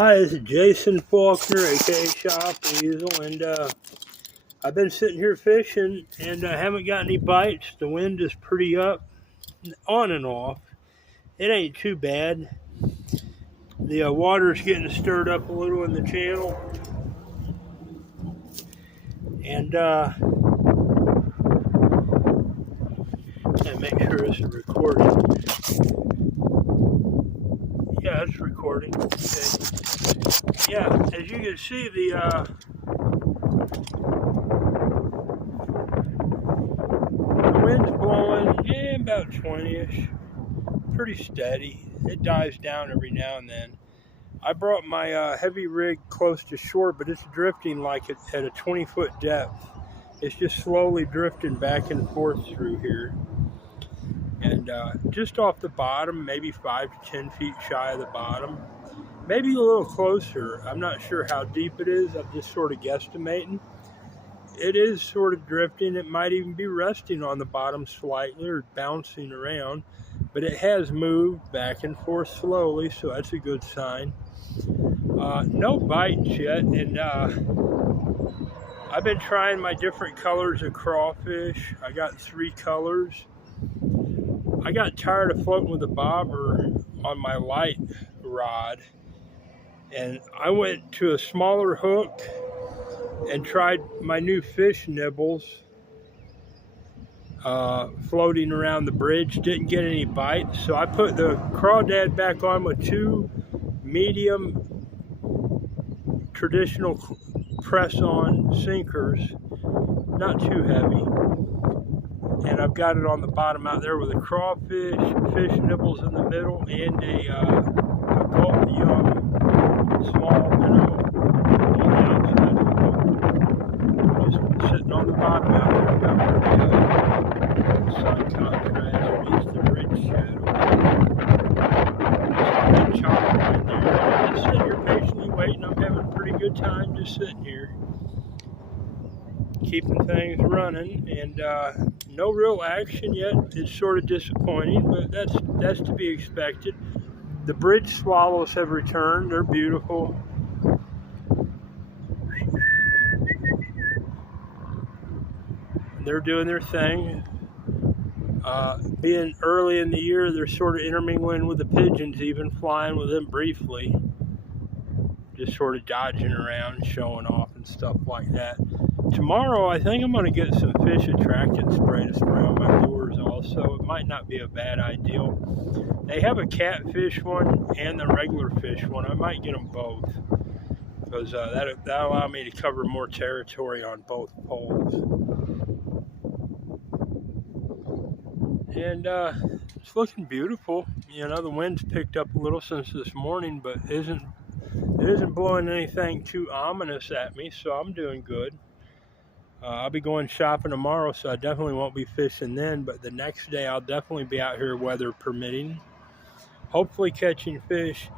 Hi, this is Jason Faulkner, aka Shop Weasel, and I've been sitting here fishing and I haven't got any bites. The wind is pretty up, on and off. It ain't too bad. The water's getting stirred up a little in the channel, and make sure this is recording. Yeah, it's recording. Okay. Yeah, as you can see, the wind's blowing about 20-ish. Pretty steady. It dives down every now and then. I brought my heavy rig close to shore, but it's drifting like it at a 20-foot depth. It's just slowly drifting back and forth through here. And just off the bottom, maybe 5 to 10 feet shy of the bottom. Maybe a little closer. I'm not sure how deep it is. I'm just sort of guesstimating. It is sort of drifting. It might even be resting on the bottom slightly or bouncing around. But it has moved back and forth slowly, so that's a good sign. No bites yet, and I've been trying my different colors of crawfish. I got 3 colors. I got tired of floating with a bobber on my light rod, and I went to a smaller hook and tried my new fish nibbles floating around the bridge. Didn't get any bites, so I put the crawdad back on with 2 medium traditional press-on sinkers, not too heavy, and I've got it on the bottom out there with a crawfish, fish nibbles in the middle, and a Gulp Yum small minnow on the outside of the hook. Just sitting on the bottom out there about where the sun contrast meets the bridge shadow. Just chopping in there. I'm just sitting here patiently waiting. I'm having a pretty good time just sitting here, keeping things running, and no real action yet. It's sort of disappointing, but that's to be expected. The bridge swallows have returned. They're beautiful. They're doing their thing. Being early in the year, they're sort of intermingling with the pigeons, even flying with them briefly. Just sort of dodging around, showing off and stuff like that. Tomorrow, I think I'm going to get some fish attractant spray to spray on my lures also. It might not be a bad idea. They have a catfish one and the regular fish one. I might get them both, because that'll allow me to cover more territory on both poles. And it's looking beautiful. You know, the wind's picked up a little since this morning, but it isn't blowing anything too ominous at me, so I'm doing good. I'll be going shopping tomorrow, so I definitely won't be fishing then, but the next day I'll definitely be out here, weather permitting, hopefully catching fish.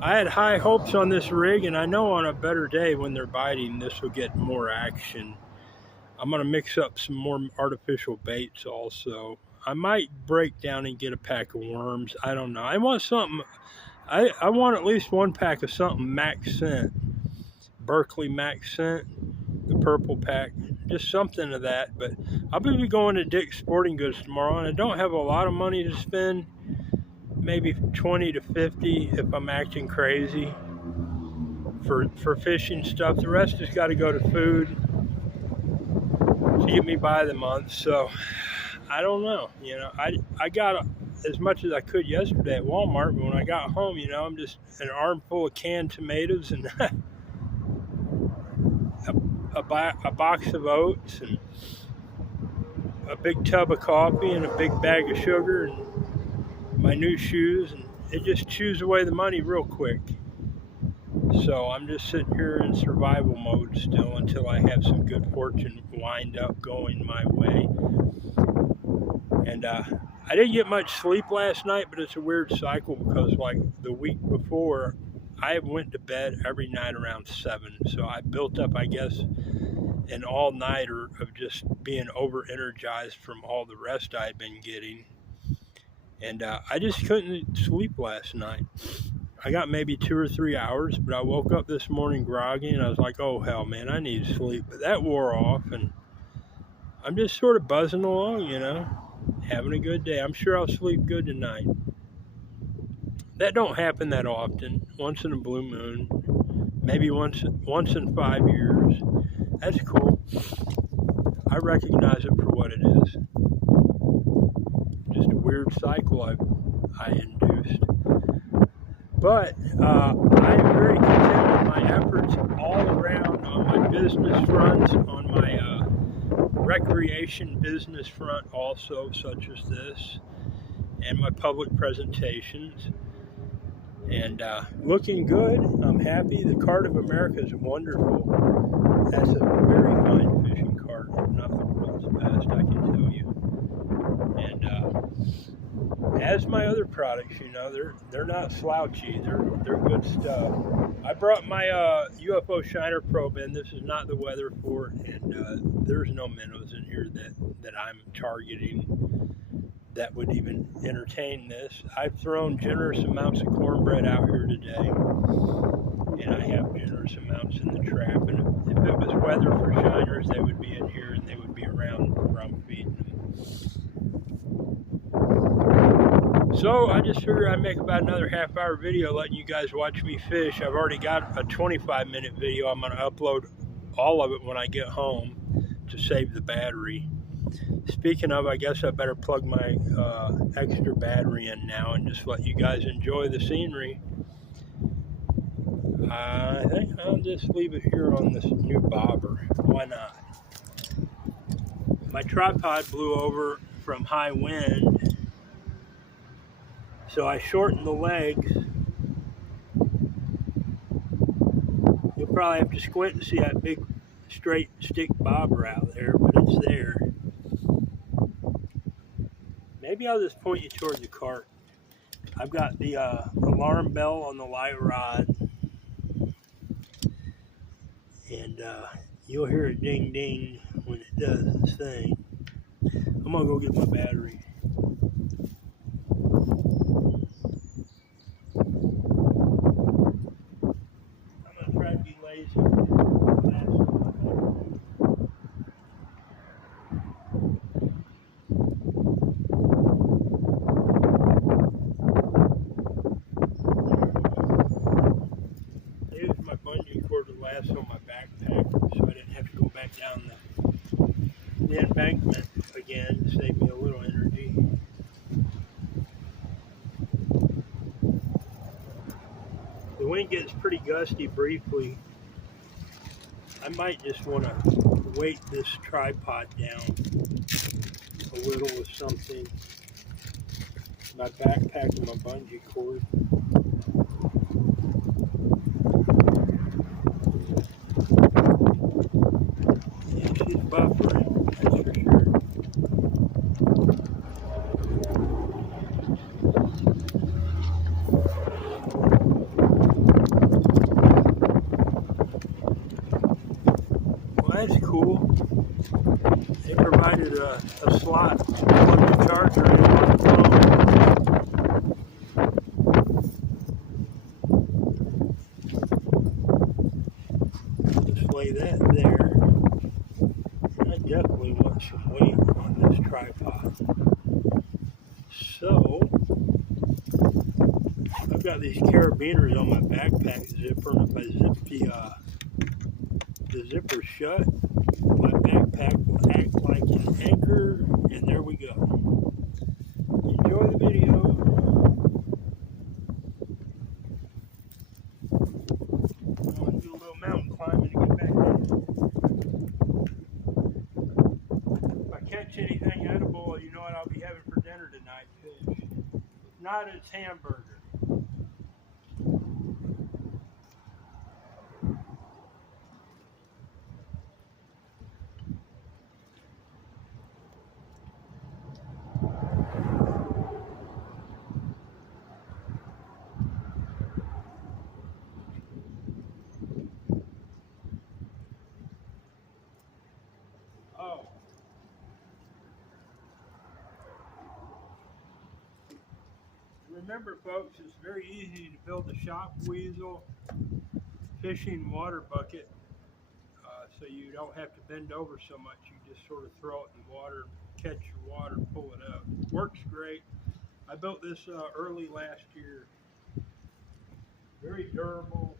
I had high hopes on this rig, and I know on a better day when they're biting, this will get more action. I'm going to mix up some more artificial baits also. I might break down and get a pack of worms. I don't know. I want something. I want at least 1 pack of something Max Scent. Berkeley Max Scent. The purple pack. Just something of that. But I'll be going to Dick's Sporting Goods tomorrow, and I don't have a lot of money to spend. Maybe 20 to 50 if I'm acting crazy for fishing stuff. The rest has got to go to food to get me by the month. So I don't know. You know, I got as much as I could yesterday at Walmart, but when I got home, you know, I'm just an armful of canned tomatoes and a box of oats and a big tub of coffee and a big bag of sugar and my new shoes, and it just chews away the money real quick. So I'm just sitting here in survival mode still until I have some good fortune wind up going my way. And I didn't get much sleep last night, but it's a weird cycle because like the week before, I went to bed every night around 7. So I built up, I guess, an all-nighter of just being over-energized from all the rest I'd been getting. And I just couldn't sleep last night. I got maybe 2 or 3 hours, but I woke up this morning groggy and I was like, oh hell man, I need sleep. But that wore off and I'm just sort of buzzing along, you know, having a good day. I'm sure I'll sleep good tonight. That don't happen that often. Once in a blue moon, maybe once in 5 years. That's cool. I recognize it for what it is. Just a weird cycle I induced. But I am very content with my efforts all around on my business fronts, on my recreation business front also, such as this, and my public presentations. And looking good. I'm happy. The Cart of America is wonderful. That's a very fine fishing cart. Not the world's best, I can tell you. And as my other products, you know, they're not slouchy. They're good stuff. I brought my UFO Shiner probe in. This is not the weather for it, and there's no minnows in here that I'm targeting that would even entertain this. I've thrown generous amounts of cornbread out here today, and I have generous amounts in the trap. And if it was weather for shiners, they would be in here and they would be around where I'm feeding them. So I just figured I'd make about another half-hour video letting you guys watch me fish. I've already got a 25-minute video. I'm going to upload all of it when I get home to save the battery. Speaking of, I guess I better plug my extra battery in now and just let you guys enjoy the scenery. I think I'll just leave it here on this new bobber. Why not? My tripod blew over from high wind, so I shortened the legs. You'll probably have to squint to see that big straight stick bobber out there, but it's there. Maybe I'll just point you toward the cart. I've got the alarm bell on the light rod, and you'll hear it ding ding when it does its thing. I'm gonna go get my battery. I'm gonna try to be lazy. There's my bungee cord to last on my backpack, so I didn't have to go back down the embankment again to save me a little energy. The wind gets pretty gusty briefly. I might just want to weight this tripod down a little with something. My backpack and my bungee cord. Yeah, she's buffering, that's for sure. Well, that's cool. They provided a slot to plug the charger in on the phone. Just lay that there. And I definitely want some weight on this tripod. So, I've got these carabiners on my backpack zipper, and if I zip the zipper shut, my backpack will act like an anchor, and there we go. Enjoy the video. I'm going to do a little mountain climbing to get back in. If I catch anything edible, you know what I'll be having for dinner tonight, fish. If not, it's hamburger. Oh. remember, folks, it's very easy to build a shop weasel fishing water bucket, so you don't have to bend over so much. You just sort of throw it in the water, catch your water, pull it up. Works great. I built this early last year. Very durable,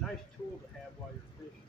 nice tool to have while you're fishing.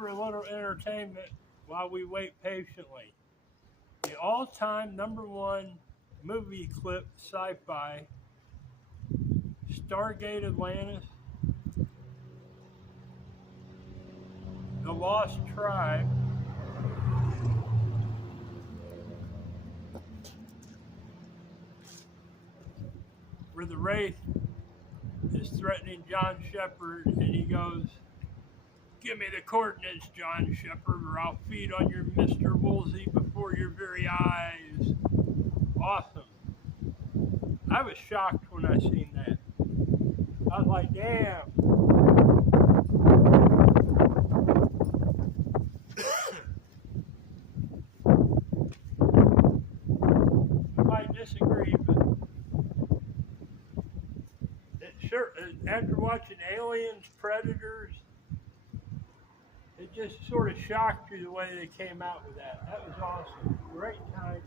for a little entertainment while we wait patiently. The all-time #1 movie clip sci-fi, Stargate Atlantis, The Lost Tribe, where the Wraith is threatening John Shepard, and he goes, "Give me the coordinates, John Shepard, or I'll feed on your Mr. Woolsey before your very eyes." Awesome. I was shocked when I seen that. I was like, damn. I might disagree, but it sure, after watching Aliens, Predators, it just sort of shocked you the way they came out with that. That was awesome. Great time.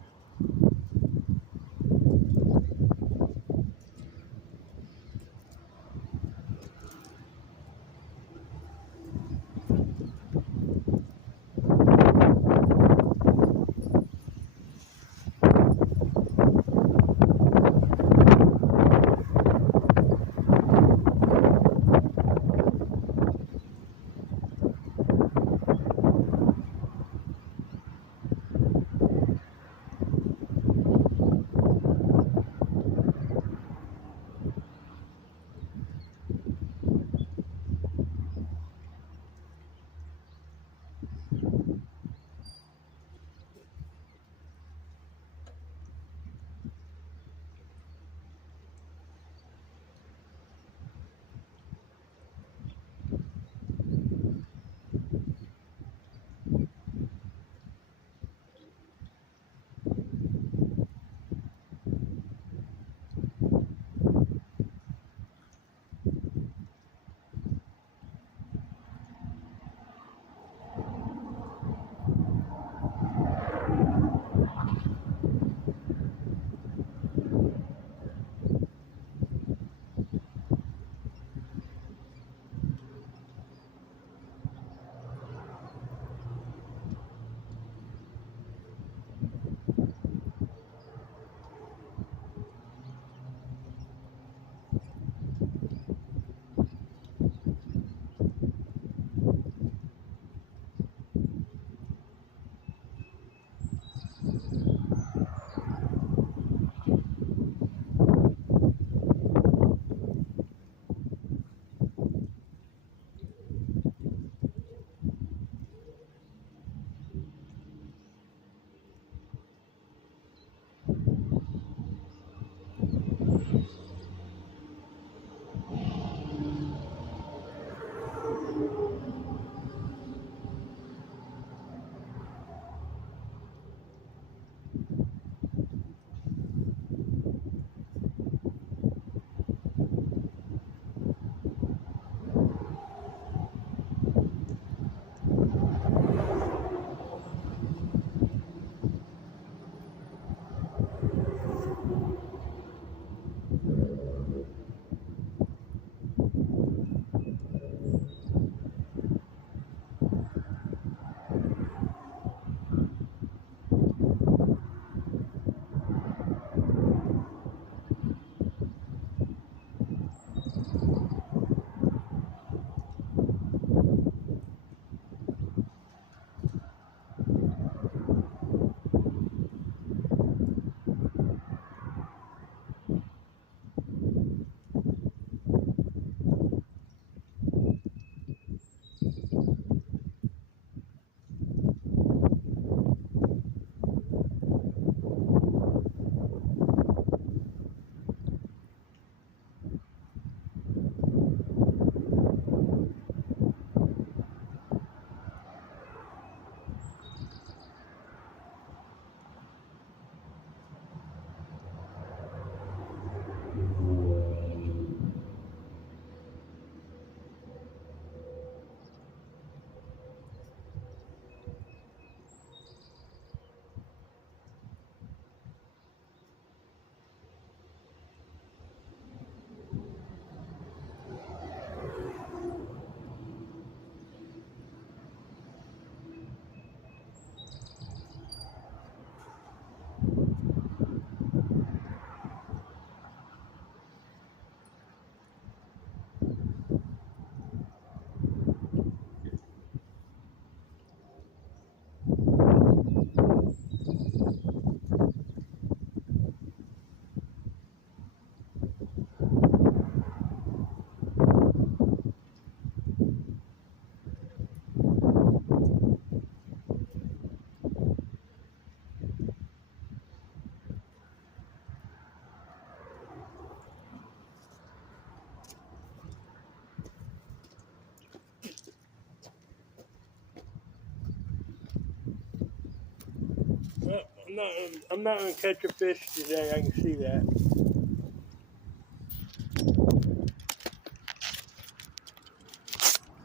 I'm not gonna catch a fish today. I can see that.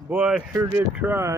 Boy, I sure did try.